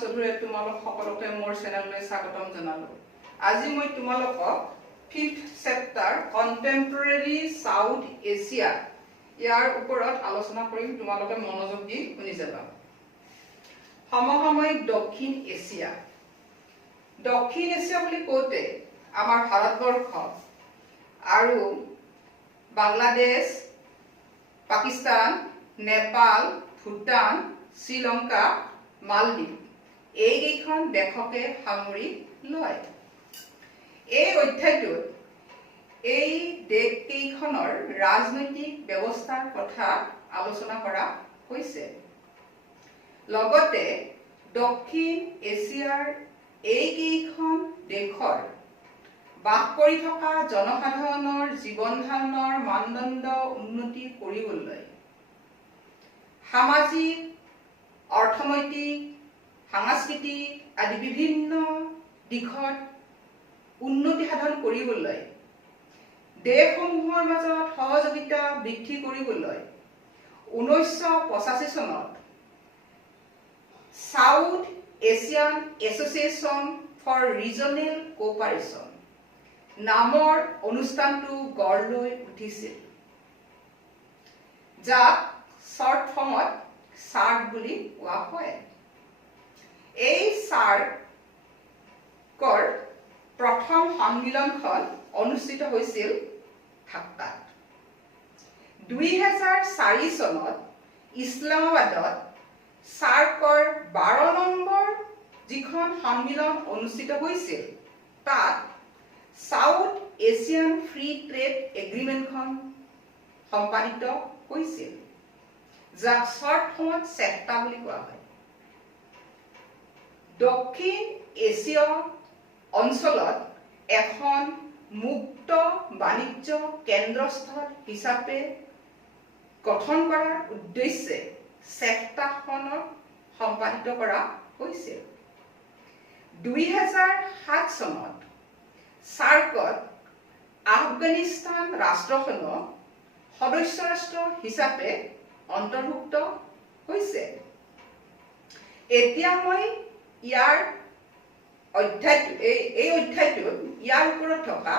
চৌধুৰীয়ে তোমালোক সকলোকে মোৰ চেনেললৈ স্বাগতম জনালো। আজি মই তোমালোকক 5th chapter contemporary south Asia ইয়াৰ ওপৰত আলোচনা কৰিম। তোমালোকে মনোযোগ দি শুনি যাবা। সমসাময়িক দক্ষিণ এছিয়া। দক্ষিণ এছিয়া বুলি কওঁতে আমাৰ ভাৰতবৰ্ষ আৰু বাংলাদেশ, পাকিস্তান, নেপাল, ভূটান, শ্ৰীলংকা, মালদ্বীপ এইকেইখন দেশকে সামৰি লয়। এই অধ্যায়টোত এই দেশকেইখনৰ ৰাজনৈতিক ব্যৱস্থাৰ কথা আলোচনা কৰা হৈছে। লগতে দক্ষিণ এছিয়াৰ এইকেইখন দেশৰ বাস কৰি থকা জনসাধাৰণৰ জীৱন ধাৰণৰ মানদণ্ড উন্নতি কৰিবলৈ সামাজিক, অৰ্থনৈতিক, সাংস্কৃতিক আদি বিভিন্ন দিশত উন্নতি সাধন কৰিবলৈ দেশসমূহৰ মাজত সহযোগিতা বৃদ্ধি কৰিবলৈ 1985 চনত South Asian Association for Regional Cooperation নামৰ অনুষ্ঠানটো গঢ় লৈ উঠিছিল, যাক শৰ্ট ফৰ্মত সাৰ্ক বুলি কোৱা হয়। এই সাৰ্কৰ প্ৰথম সন্মিলনখন অনুষ্ঠিত হৈছিল ঢাকাত। 2004 চনত ইছলামাবাদত সাৰ্কৰ 12 নম্বৰ যিখন সন্মিলন অনুষ্ঠিত হৈছিল, তাত সাউথ এছিয়ান ফ্ৰী ট্ৰেড এগ্ৰিমেণ্টখন সম্পাদিত হৈছিল, যাক শৰ্ট ফৰ্মত চেফটা বুলি কোৱা হয়। দক্ষিণ এছিয়া অঞ্চলত এখন মুক্ত বাণিজ্য কেন্দ্ৰস্থল হিচাপে গঠন কৰাৰ উদ্দেশ্যে চেফটাখনক সম্পাদিত কৰা হৈছিল। 2007 চনত সাৰ্কত আফগানিস্তান ৰাষ্ট্ৰখনক সদস্য ৰাষ্ট্ৰ হিচাপে অন্তৰ্ভুক্ত হৈছে। এতিয়া মই ইয়াৰ এই অধ্যায়টোত ইয়াৰ ওপৰত থকা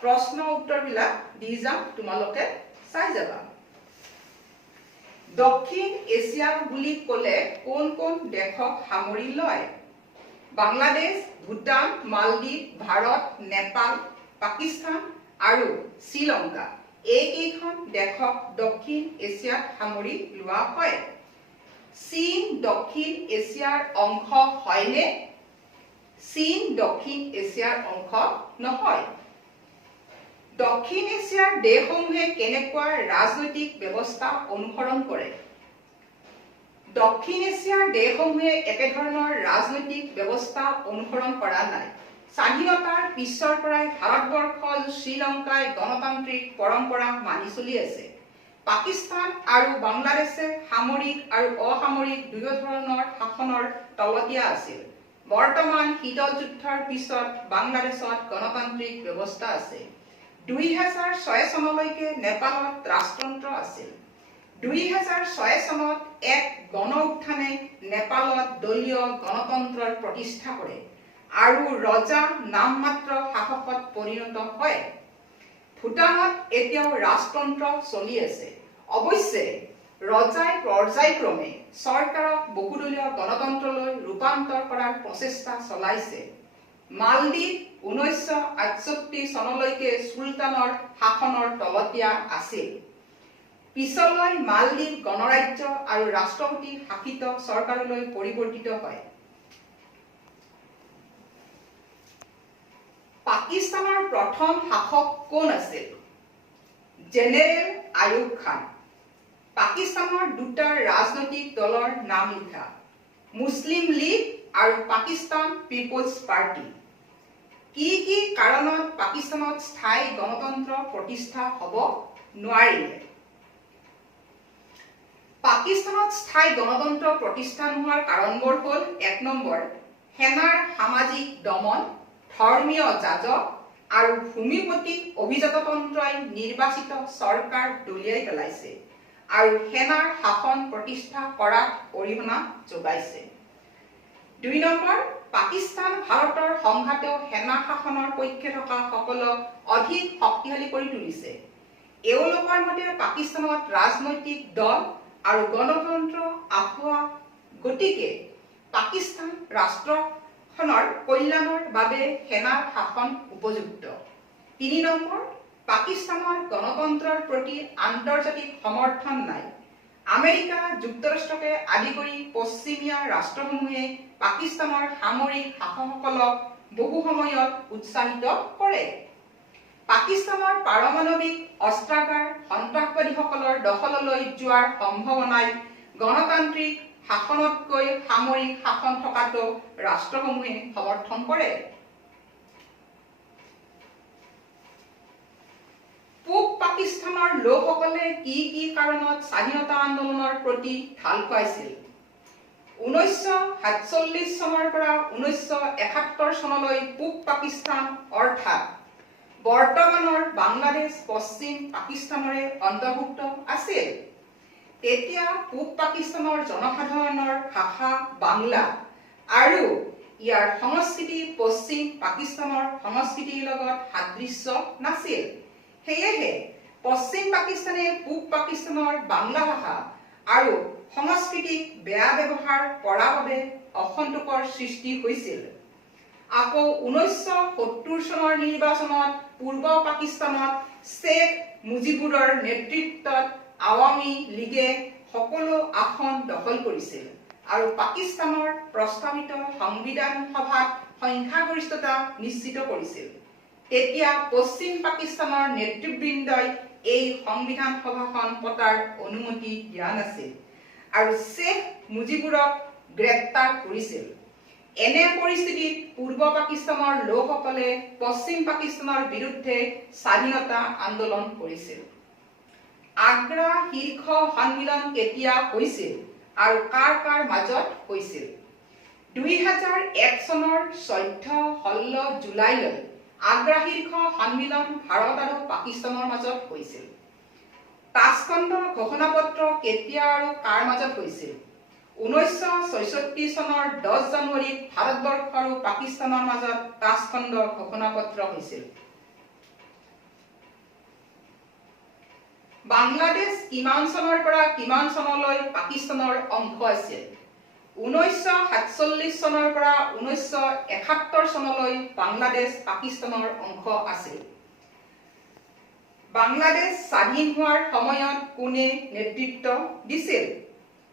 প্ৰশ্ন উত্তৰবিলাক দি যাম, তোমালোকে চাই যাবা। দক্ষিণ এছিয়া বুলি ক'লে কোন কোন দেশক সামৰি লয়? বাংলাদেশ, ভূটান, মালদ্বীপ, ভাৰত, নেপাল, পাকিস্তান আৰু শ্ৰীলংকা এইকেইখন দেশক দক্ষিণ এছিয়াত সামৰি লোৱা হয়। চীন দক্ষিণ এছিয়াৰ অংশ হয়নে? চীন দক্ষিণ এছিয়াৰ অংশ নহয়। দক্ষিণ এছিয়াৰ দেশসমূহে কেনেকুৱা ৰাজনৈতিক ব্যৱস্থা অনুসৰণ কৰে? দক্ষিণ এছিয়াৰ দেশসমূহে একেধৰণৰ ৰাজনৈতিক ব্যৱস্থা অনুসৰণ কৰা নাই। স্বাধীনতাৰ পিছৰ পৰাই ভাৰতবৰ্ষ আৰু শ্ৰীলংকাই গণতান্ত্ৰিক পৰম্পৰা মানি চলি আছে। পাকিস্তান আৰু বাংলাদেশে সামৰিক আৰু অসামৰিক দুয়ো ধৰণৰ শাসনৰ তলতীয়া আছিল। বৰ্তমান শীতল যুদ্ধৰ পিছত বাংলাদেশত গণতান্ত্ৰিক ব্যৱস্থা আছে। 2006 চনলৈকে নেপালত ৰাজতন্ত্ৰ আছিল। 2006 চনত এক গণ উত্থানে নেপালত দলীয় গণতন্ত্ৰৰ প্ৰতিষ্ঠা কৰে আৰু ৰজা নামমাত্ৰ শাসকত পৰিণত হয়। ভূটানত এতিয়াও ৰাজতন্ত্ৰ চলি আছে। অৱশ্যে ৰজাই পৰ্যায়ক্ৰমে চৰকাৰক বহুদলীয় গণতন্ত্ৰলৈ ৰূপান্তৰ কৰাৰ প্ৰচেষ্টা চলাইছে। মালদ্বীপ 1968 চনলৈকে চুলতানৰ শাসনৰ তলতীয়া আছিল। পিছলৈ মালদ্বীপ গণৰাজ্য আৰু ৰাষ্ট্ৰপতি শাসিত চৰকাৰলৈ পৰিৱৰ্তিত হয়। পাকিস্তানৰ প্ৰথম শাসক কোন আছিল? জেনেৰেল আয়ুব খান। পাকিস্তানৰ দুটা ৰাজনৈতিক দলৰ নাম লিখা: মুছলিম লীগ আৰু পাকিস্তান পিপলছ পাৰ্টি। কি কি কাৰণত পাকিস্তানত স্থায়ী গণতন্ত্ৰ প্ৰতিষ্ঠা হ'ব নোৱাৰিলে? পাকিস্তানত স্থায়ী গণতন্ত্ৰ প্ৰতিষ্ঠা নোহোৱাৰ কাৰণবোৰ হ'ল: 1 নম্বৰ, সেনাৰ সামাজিক দমন, ধৰ্মীয় যাজক আৰু ভূমিপতিক অভিজাততন্ত্ৰই নিৰ্বাচিত চৰকাৰ দলিয়াই পেলাইছে আৰু সেনাৰ শাসন প্ৰতিষ্ঠা কৰাত অৰিহণা যোগাইছে। 2 নম্বৰ, পাকিস্তান ভাৰতৰ সংঘাতেও সেনা শাসনৰ পক্ষে থকা সকলক অধিক শক্তিশালী কৰি তুলিছে। এওঁলোকৰ মতে পাকিস্তানত ৰাজনৈতিক দল আৰু গণতন্ত্ৰ আখোৱা, গতিকে পাকিস্তান ৰাষ্ট্ৰখনৰ কল্যাণৰ বাবে সেনাৰ শাসন উপযুক্ত। 3 নম্বৰ, পাকিস্তানৰ গণতন্ত্ৰৰ প্ৰতি আন্তৰ্জাতিক সমৰ্থন নাই। আমেৰিকা যুক্তৰাষ্ট্ৰকে আদি কৰি পশ্চিমীয়া ৰাষ্ট্ৰসমূহে পাকিস্তানৰ সামৰিক শাসকসকলক বহু সময়ত উৎসাহিত কৰে। পাকিস্তানৰ পাৰমাণৱিক অস্ত্ৰাগাৰ সন্ত্ৰাসবাদীসকলৰ দখললৈ যোৱাৰ সম্ভাৱনাই গণতান্ত্ৰিক শাসনতকৈ সামৰিক শাসন থকাটো ৰাষ্ট্ৰসমূহে সমৰ্থন কৰে। পূব পাকিস্তানৰ লোকসকলে কি কি কাৰণত স্বাধীনতা আন্দোলনৰ প্ৰতি ঢাল খুৱাইছিল? 1947 চনৰ পৰা 1971 চনলৈ পূব পাকিস্তান অৰ্থাৎ বৰ্তমানৰ বাংলাদেশ পশ্চিম পাকিস্তানৰে অন্তৰ্ভুক্ত আছিল। তেতিয়া পূব পাকিস্তানৰ জনসাধাৰণৰ ভাষা বাংলা আৰু ইয়াৰ সংস্কৃতি পশ্চিম পাকিস্তানৰ সংস্কৃতিৰ লগত সাদৃশ্য নাছিল। সেয়েহে পশ্চিম পাকিস্তানে পূব পাকিস্তানৰ বাংলা ভাষা আৰু সংস্কৃতিক বেয়া ব্যৱহাৰ কৰাৰ বাবে অসন্তোষৰ সৃষ্টি হৈছিল। আকৌ 1970 চনৰ নিৰ্বাচনত পূৰ্ব পাকিস্তানত শ্বেখ মুজিবুৰৰ নেতৃত্বত আৱামী লীগে সকলো আসন দখল কৰিছিল আৰু পাকিস্তানৰ প্ৰস্তাৱিত সংবিধান সভাত সংখ্যাগৰিষ্ঠতা নিশ্চিত কৰিছিল। তেতিয়া পশ্চিম পাকিস্তানৰ নেতৃবৃন্দই এই সংবিধান সভাখন পতাৰ অনুমতি দিয়া নাছিল আৰু শ্বেখ মুজিবুৰক গ্ৰেপ্তাৰ কৰিছিল। এনে পৰিস্থিতিত পূৰ্ব পাকিস্তানৰ লোকসকলে পশ্চিম পাকিস্তানৰ বিৰুদ্ধে স্বাধীনতা আন্দোলন কৰিছিল। আগ্ৰা শীৰ্ষ সন্মিলন কেতিয়া হৈছিল আৰু কাৰ কাৰ মাজত হৈছিল? 2001 চনৰ 14-16 জুলাইলৈ আগ্ৰা শীৰ্ষ সন্মিলন ভাৰত আৰু পাকিস্তানৰ মাজত হৈছিল। তাছখণ্ড ঘোষণাপত্ৰ কেতিয়া আৰু কাৰ মাজত হৈছিল? 1966 চনৰ 10 জানুৱাৰীত ভাৰতবৰ্ষ আৰু পাকিস্তানৰ মাজত তাছখণ্ড ঘোষণাপত্ৰ হৈছিল। বাংলাদেশ কিমান চনৰ পৰা কিমান চনলৈ পাকিস্তানৰ অংশ আছিল? 1947 চনৰ পৰা 1971 চনলৈ বাংলাদেশ পাকিস্তানৰ অংশ আছিল। বাংলাদেশ স্বাধীন হোৱাৰ সময়ত কোনে নেতৃত্ব দিছিল?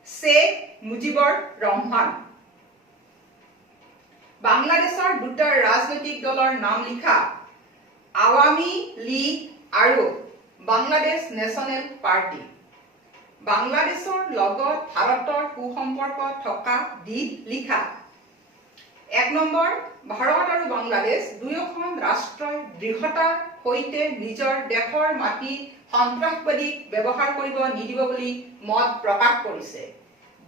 শ্বেখ মুজিবুৰ ৰহমান। বাংলাদেশৰ দুটা ৰাজনৈতিক দলৰ নাম লিখা। আৱামী লীগ আৰু বাংলাদেশ নেশ্যনেল পাৰ্টি। বাংলাদেশৰ লগত ভাৰতৰ সুসম্পৰ্ক থকা দিশ লিখা। 1 নম্বৰ, ভাৰত আৰু বাংলাদেশ দুয়োখন ৰাষ্ট্ৰই দৃঢ়তাৰ সৈতে নিজৰ দেশৰ মাটি সন্ত্ৰাসবাদীক ব্যৱহাৰ কৰিব নিদিব বুলি মত প্ৰকাশ কৰিছে।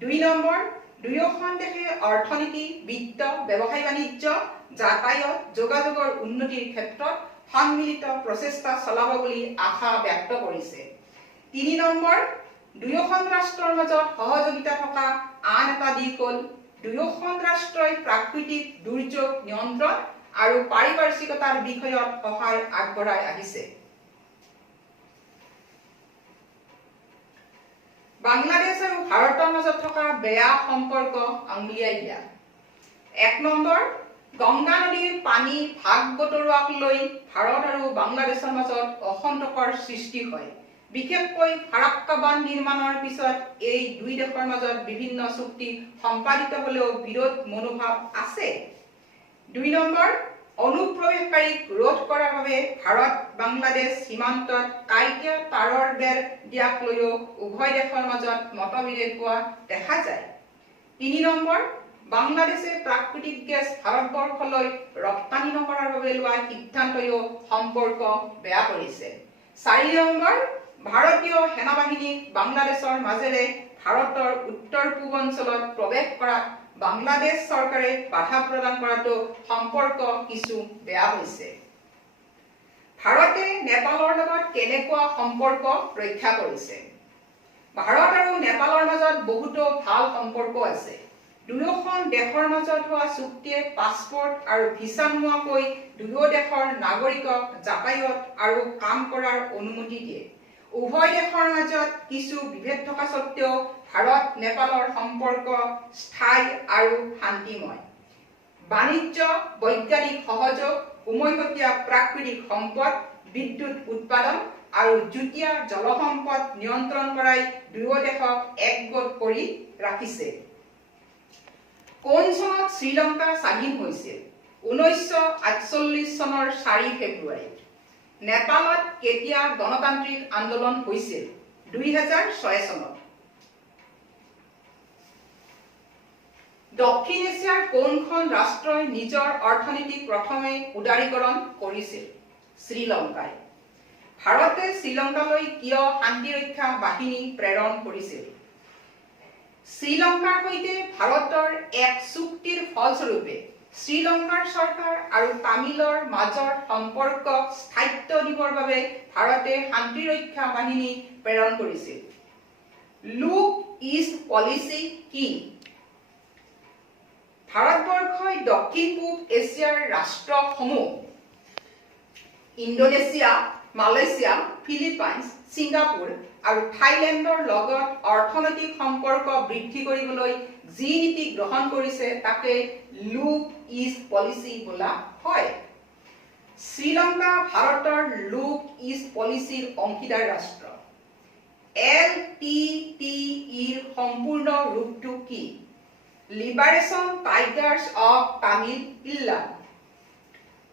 2 নম্বৰ, দুয়োখন দেশে অৰ্থনীতি, বিত্ত, ব্যৱসায় বাণিজ্য, যাতায়াত, যোগাযোগৰ উন্নতিৰ ক্ষেত্ৰত সন্মিলিত প্ৰচেষ্টা চলাব বুলি আশা ব্যক্ত কৰিছে। 3 নম্বৰ, দুয়োখন ৰাষ্ট্ৰৰ মাজত সহযোগিতা থকা আন এটা দিশ হ'ল দুয়োখন ৰাষ্ট্ৰই প্ৰাকৃতিক দুৰ্যোগ নিয়ন্ত্ৰণ আৰু পাৰিপাৰ্শ্বিকতাৰ বিষয়ত সহায় আগবঢ়াই আহিছে। বাংলাদেশ আৰু ভাৰতৰ মাজত থকা বেয়া সম্পৰ্ক আঙুলিয়াই দিয়া। 1 নম্বৰ, গংগা নদীৰ পানী ভাগ বতৰুৱাক লৈ ভাৰত আৰু বাংলাদেশৰ মাজত অসন্তোষৰ সৃষ্টি হয়। বিশেষকৈ ফাৰাক্কা বান্ধ নিৰ্মাণৰ পিছত এই দুই দেশৰ মাজত বিভিন্ন চুক্তি সম্পাদিত হ'লেও বিৰোধ মনোভাৱ আছে। 2 নম্বৰ, অনুপ্ৰৱেশকাৰীক ৰোধ কৰাৰ বাবে ভাৰত বাংলাদেশ সীমান্তত কাঁইটীয়া তাঁৰৰ বেৰ দিয়াক লৈও উভয় দেশৰ মাজত মতবিৰোধ হোৱা দেখা যায়। 3 নম্বৰ, বাংলাদেশে প্ৰাকৃতিক গেছ ভাৰতবৰ্ষলৈ ৰপ্তানি নকৰাৰ বাবে লোৱা সিদ্ধান্তইও সম্পৰ্ক বেয়া কৰিছে। 4 নম্বৰ, ভাৰতীয় সেনাবাহিনীক বাংলাদেশৰ মাজেৰে ভাৰতৰ উত্তৰ পূব অঞ্চলত প্ৰৱেশ কৰাত বাংলাদেশ চৰকাৰে বাধা প্ৰদান কৰাটো সম্পৰ্ক কিছু বেয়া হৈছে। ভাৰতে নেপালৰ লগত কেনেকুৱা সম্পৰ্ক ৰক্ষা কৰিছে? ভাৰত আৰু নেপালৰ মাজত বহুতো ভাল সম্পৰ্ক আছে। দুয়োখন দেশৰ মাজত হোৱা চুক্তিয়ে পাছপোৰ্ট আৰু ভিছা নোহোৱাকৈ দুয়ো দেশৰ নাগৰিকক যাতায়াত আৰু কাম কৰাৰ অনুমতি দিয়ে। উভয় দেশৰ মাজত কিছু বিভেদ থকা সত্ত্বেও ভাৰত নেপালৰ সম্পৰ্ক স্থায়ী আৰু শান্তিময়। বাণিজ্য, বৈজ্ঞানিক সহযোগ, উমৈহতীয়া প্ৰাকৃতিক সম্পদ, বিদ্যুৎ উৎপাদন আৰু যুটীয়া জলসম্পদ নিয়ন্ত্ৰণ কৰাই দুয়ো দেশক একগোট কৰি ৰাখিছে। কোন চনত শ্ৰীলংকা স্বাধীন হৈছিল? 1948 চনৰ 4 ফেব্ৰুৱাৰী। নেপালত কেতিয়া গণতান্ত্ৰিক আন্দোলন হৈছিল? 2006 চনত। দক্ষিণ এছিয়াৰ কোনখন ৰাষ্ট্ৰই নিজৰ অৰ্থনীতি প্ৰথমে উদাৰীকৰণ কৰিছিল? শ্ৰীলংকাই। ভাৰতে শ্ৰীলংকালৈ কিয় শান্তিৰক্ষা বাহিনী প্ৰেৰণ কৰিছিল? শ্ৰীলংকাৰ সৈতে ভাৰতৰ এক চুক্তিৰ ফলস্বৰূপে শ্ৰীলংকাৰ চৰকাৰ আৰু তামিলৰ মাজৰ সম্পৰ্কক স্থায়িত্ব দিবৰ বাবে ভাৰতে শান্তিৰক্ষা বাহিনী প্ৰেৰণ কৰিছিল। লুক ইষ্ট পলিচি কি? ভাৰতবৰ্ষই দক্ষিণ পূব এছিয়াৰ ৰাষ্ট্ৰসমূহ ইণ্ডোনেছিয়া, মালয়েছিয়া, ফিলিপাইনছ, ছিংগাপুৰ আৰু থাইলেণ্ডৰ লগত অৰ্থনৈতিক সম্পৰ্ক বৃদ্ধি কৰিবলৈ যি নীতি গ্ৰহণ কৰিছে তাকে লুক ইষ্ট পলিচি বোলা হয়। শ্ৰীলংকা ভাৰতৰ লুক ইষ্ট পলিচিৰ অংশীদাৰ ৰাষ্ট্ৰ। LTTEৰ সম্পূৰ্ণ ৰূপটো কি? Liberation tigers of Tamil Eelam.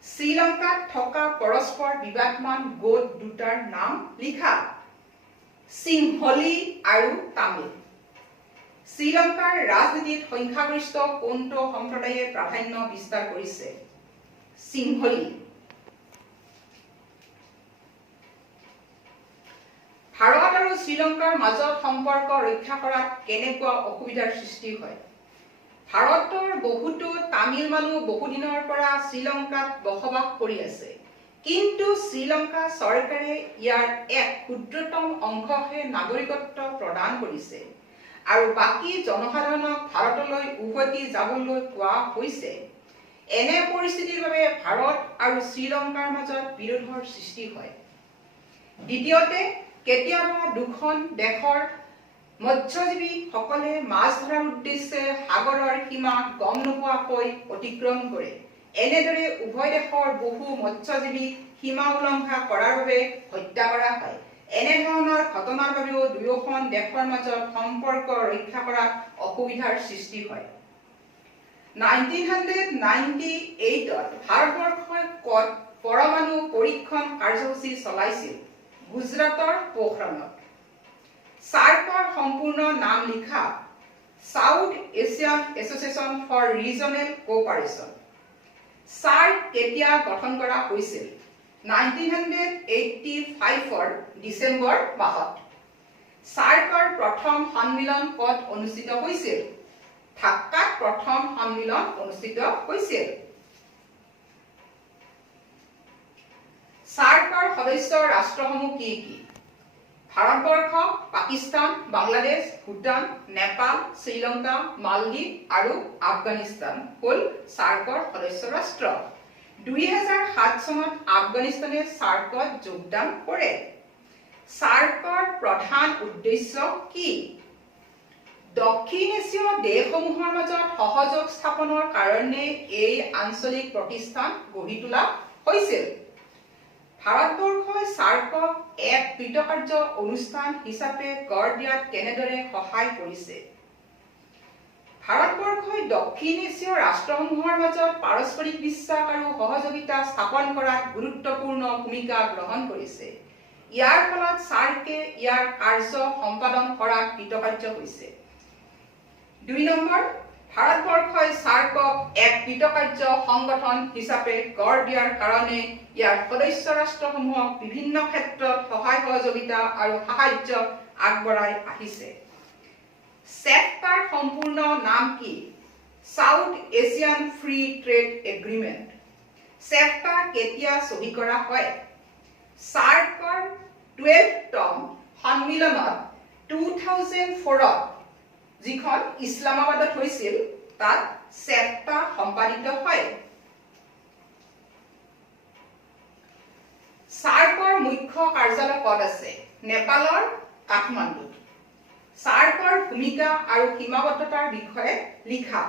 শ্ৰীলংকাত থকা পৰস্পৰ বিবাদমান গোট দুটাৰ নাম লিখা। সিংহলী আৰু তামিল। শ্ৰীলংকাৰ ৰাজনীতিত সংখ্যাগৰিষ্ঠ কোনটো সম্প্ৰদায়ে প্ৰাধান্য বিস্তাৰ কৰিছে? সিংহলী। ভাৰত আৰু শ্ৰীলংকাৰ মাজত সম্পৰ্ক ৰক্ষা কৰাত কেনেকুৱা অসুবিধাৰ সৃষ্টি হয়? ভাৰতৰ বহুতো তামিল মানুহ বহুদিনৰ পৰা শ্ৰীলংকাত বসবাস কৰি আছে, কিন্তু শ্ৰীলংকা চৰকাৰে ইয়াৰ এক ক্ষুদ্ৰতম অংশহে নাগৰিকত্ব প্ৰদান কৰিছে আৰু বাকী জনসাধাৰণক ভাৰতলৈ উভতি যাবলৈ কোৱা হৈছে। এনে পৰিস্থিতিৰ বাবে ভাৰত আৰু শ্ৰীলংকাৰ মাজত বিৰোধৰ সৃষ্টি হয়। দ্বিতীয়তে, কেতিয়াবা দুখন দেশৰ মৎস্যজীৱীসকলে মাছ ধৰাৰ উদ্দেশ্যে সাগৰৰ সীমা গম নোপোৱাকৈ অতিক্ৰম কৰে। এনেদৰে উভয় দেশৰ বহু মৎস্যজীৱী সীমা উলংঘা কৰাৰ বাবে হত্যা কৰা হয়। এনেধৰণৰ ঘটনাৰ বাবেও দুয়োখন দেশৰ মাজত সম্পৰ্ক ৰক্ষা কৰাত অসুবিধাৰ সৃষ্টি হয়। 1998ত ভাৰতবৰ্ষই ক'ত পৰমাণু পৰীক্ষণ কাৰ্যসূচী চলাইছিল? গুজৰাটৰ পোখৰণত। সাৰ্কৰ সম্পূৰ্ণ নাম লিখা। South Asian Association for Regional Cooperation. SAARC কেতিয়া গঠন কৰা হৈছিল? 1985ৰ ডিচেম্বৰ মাহত। সাৰ্কৰ প্ৰথম সন্মিলন ক'ত অনুষ্ঠিত হৈছিল? ঢাকাত প্ৰথম সন্মিলন অনুষ্ঠিত হৈছিল। সাৰ্কৰ সদস্য ৰাষ্ট্ৰসমূহ কি কি? ভাৰতবৰ্ষ, পাকিস্তান, বাংলাদেশ, ভূটান, নেপাল, শ্ৰীলংকা, মালদ্বীপ আৰু আফগানিস্তান হ'ল সাৰ্কৰ সদস্য ৰাষ্ট্ৰ। 2007 চনত আফগানিস্তানে সাৰ্কত যোগদান কৰে। সাৰ্কৰ প্ৰধান উদ্দেশ্য কি? দক্ষিণ এছীয় দেশসমূহৰ মাজত সহযোগ স্থাপনৰ কাৰণে এই আঞ্চলিক প্ৰতিষ্ঠান গঢ়ি তোলা হৈছিল। ভাৰতবৰ্ষই সাৰ্কক এক কৃতকাৰ্য অনুষ্ঠান হিচাপে গঢ় দিয়াত কেনেদৰে সহায় কৰিছে? ভাৰতবৰ্ষই দক্ষিণ এছীয় ৰাষ্ট্ৰসমূহৰ মাজত পাৰস্পৰিক বিশ্বাস আৰু সহযোগিতা স্থাপন কৰাত গুৰুত্বপূৰ্ণ ভূমিকা গ্ৰহণ কৰিছে। ইয়াৰ ফলত সাৰ্কে ইয়াৰ কাৰ্য সম্পাদন কৰাত কৃতকাৰ্য হৈছে। 2 নম্বৰ, ভাৰতবৰ্ষই সাৰ্কক এক কৃতকাৰ্য সংগঠন হিচাপে গঢ় দিয়াৰ কাৰণে ইয়াৰ সদস্য ৰাষ্ট্ৰসমূহক বিভিন্ন ক্ষেত্ৰত সহায় সহযোগিতা আৰু সাহায্য আগবঢ়াই আহিছে। চেফটাৰ সম্পূৰ্ণ নাম কি? South Asian free trade agreement. SAFTA কেতিয়া চহী কৰা হয়? সাৰ্কৰ 12তম সন্মিলনত 2004ত যিখন ইছলামাবাদত হৈছিল তাত চেপ্টা সম্পাদিত হয়। সাৰ্কৰ মুখ্য কাৰ্যালয় ক'ত আছে? নেপালৰ কাঠমাণ্ডুত। সাৰ্কৰ ভূমিকা আৰু সীমাবদ্ধতাৰ বিষয়ে লিখা।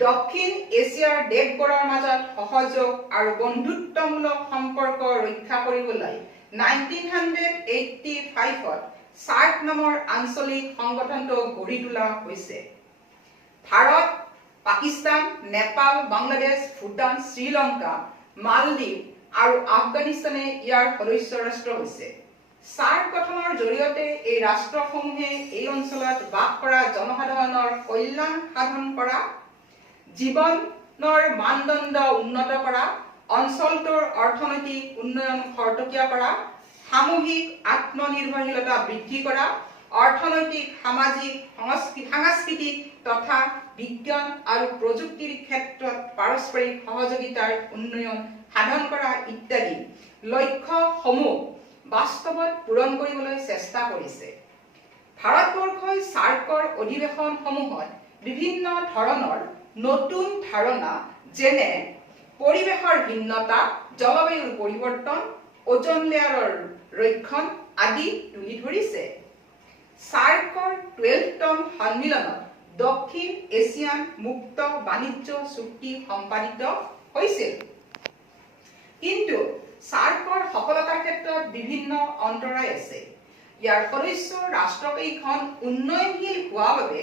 দক্ষিণ এছিয়াৰ দেশবোৰৰ মাজত সহযোগ আৰু বন্ধুত্বমূলক সম্পৰ্ক ৰক্ষা কৰিবলৈ 1985ত সাৰ্ক নামৰ আঞ্চলিক সংগঠনটো গঢ়ি তোলা হৈছে। ভাৰত, পাকিস্তান, নেপাল, বাংলাদেশ, ভূটান, শ্ৰীলংকা, মালদ্বীপ আৰু আফগানিস্তানে ইয়াৰ সদস্য ৰাষ্ট্ৰ হৈছে। সাৰ্ক গঠনৰ জৰিয়তে এই ৰাষ্ট্ৰসমূহে এই অঞ্চলত বাস কৰা জনসাধাৰণৰ কল্যাণ সাধন কৰা, জীৱনৰ মানদণ্ড উন্নত কৰা, অঞ্চলটোৰ অৰ্থনৈতিক উন্নয়ন খৰতকীয়া কৰা, সামূহিক আত্মনিৰ্ভৰশীলতা বৃদ্ধি কৰা, অৰ্থনৈতিক, সামাজিক, সাংস্কৃতিক তথা বিজ্ঞান আৰু প্ৰযুক্তিৰ ক্ষেত্ৰত পাৰস্পৰিক সহযোগিতাৰ উন্নয়ন সাধন কৰা ইত্যাদি লক্ষ্যসমূহ বাস্তৱত পূৰণ কৰিবলৈ চেষ্টা কৰিছে। ভাৰতবৰ্ষই সাৰ্কৰ অধিৱেশনসমূহত বিভিন্ন ধৰণৰ নতুন ধাৰণা যেনে পৰিৱেশৰ ভিন্নতা, জলবায়ুৰ পৰিৱৰ্তন, ওজন লেয়াৰৰ ৰক্ষণ আদি তুলি ধৰিছে। সাৰ্কৰ 12তম সন্মিলনত দক্ষিণ এছিয়ান মুক্ত বাণিজ্য চুক্তি সম্পাদিত হৈছিল। কিন্তু সাৰ্কৰ সফলতাৰ ক্ষেত্ৰত বিভিন্ন অন্তৰায় আছে। ইয়াৰ সদস্য ৰাষ্ট্ৰকেইখন উন্নয়নশীল হোৱাৰ বাবে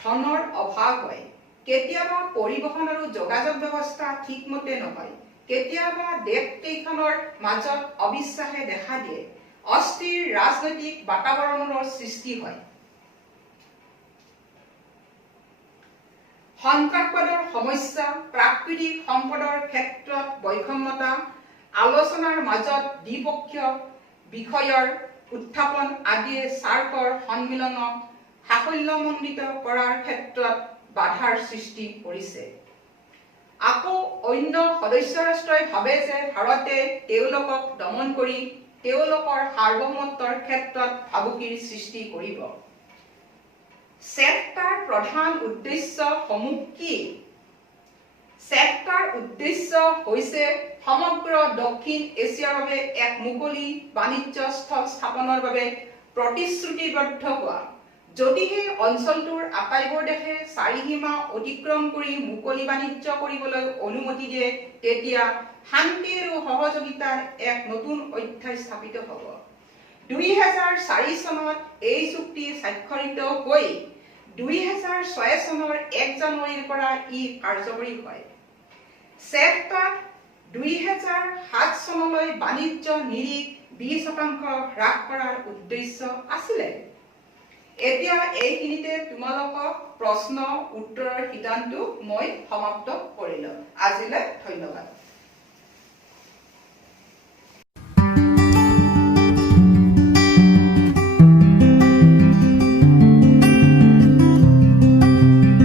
ধনৰ অভাৱ হয়। কেতিয়াবা পৰিবহণ আৰু যোগাযোগ ব্যৱস্থা ঠিকমতে নহয়। কেতিয়াবা দেশকেইখনৰ মাজত অবিশ্বাসে দেখা দিয়ে। অস্থিৰ ৰাজনৈতিক বাতাবৰণৰ সৃষ্টি হয়। সন্ত্ৰাসবাদৰ সমস্যা, প্ৰাকৃতিক সম্পদৰ ক্ষেত্ৰত বৈষম্যতা, আলোচনাৰ মাজত দ্বিপক্ষীয় বিষয়ৰ উত্থাপন আদিয়ে সাৰ্কৰ সন্মিলনক সাফল্যমণ্ডিত কৰাৰ ক্ষেত্ৰত বাধাৰ সৃষ্টি কৰিছে। আকৌ অন্য সদস্য ৰাষ্ট্ৰই ভাবে যে ভাৰতে তেওঁলোকক দমন কৰি তেওঁলোকৰ সাৰ্বভৌমত্বৰ ক্ষেত্ৰত ভাবুকিৰ সৃষ্টি কৰিব। চেপ্টাৰ প্ৰধান উদ্দেশ্যসমূহ কি? চেপ্টাৰ উদ্দেশ্য হৈছে সমগ্ৰ দক্ষিণ এছিয়াৰ বাবে এক মুকলি বাণিজ্য স্থল স্থাপনৰ বাবে প্ৰতিশ্ৰুতিবদ্ধ হোৱা। যদিহে অঞ্চলটোৰ আটাইবোৰ দেশে চাৰিসীমা অতিক্ৰম কৰি মুকলি বাণিজ্য কৰিবলৈ অনুমতি দিয়ে, তেতিয়া শান্তি আৰু সহযোগিতাৰ এক নতুন অধ্যায় স্থাপিত হ'ব। 2004 চনত এই চুক্তি স্বাক্ষৰিত হৈ 2006 চনৰ 1 জানুৱাৰীৰ পৰা ই কাৰ্যকৰী হয়। চেপ্টাত 2007 চনলৈ বাণিজ্য নিৰিখ 20% হ্ৰাস কৰাৰ উদ্দেশ্য আছিলে। এতিয়া এইখিনিতে তোমালোকক প্ৰশ্ন উত্তৰৰ শিতানটো মই সমাপ্ত কৰিলো। আজিলৈ ধন্যবাদ।